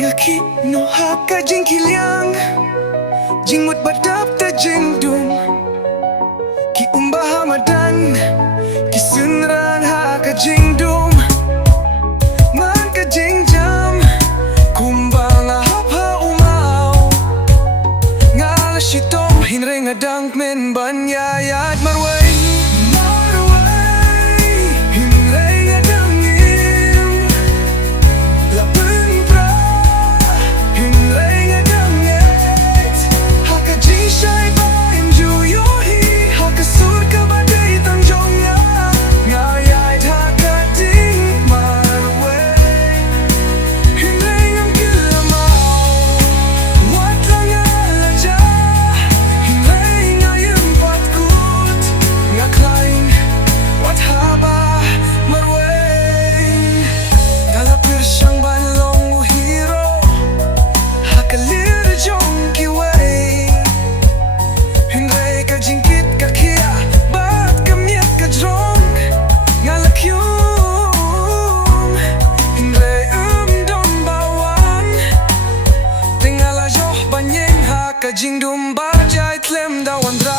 Ngaki no haka JINGKYLLIANG JINGMUT badap ta jingdum Ki umbaha madan Ki sunran haka jingdum Man ka jingjam Kumbang hapha umaw Ngala shitom hinring adang men banyayat marway Jingdum barjay tlem dawandra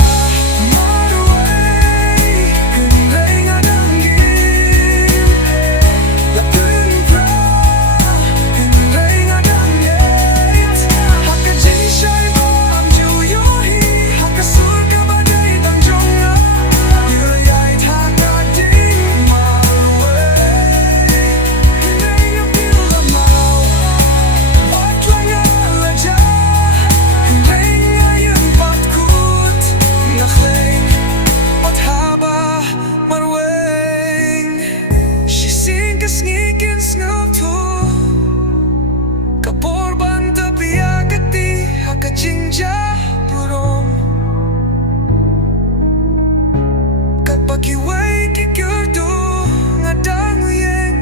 Marway Kunlay nga danggim Lapin pra Kunlay nga dangyet Haka jishay ba ang juyohi Haka surga baday tang jonga Yulayay haka ding marway Kunlay nga pilamaw Batlang alaja Jinja burong Kapakiway kikurdo Ngadang uyeng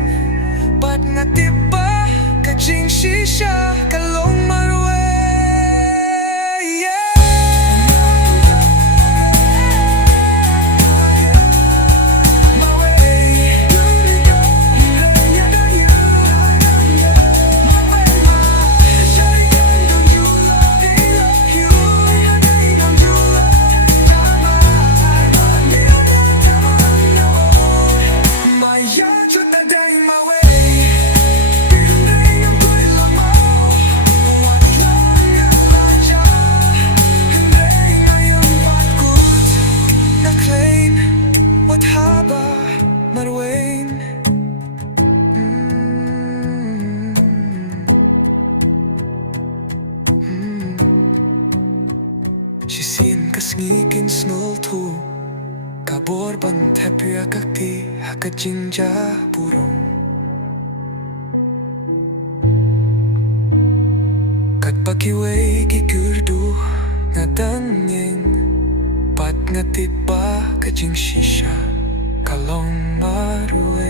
Pat nga tiba Kajing shisha Kalong marway Sisin kasngikin snol tu Kabor ban thapya kakti haka jingja burong Kat pakiway gikurdu ngadanyeng Pat nga tipa kajing shisha Kalong marwe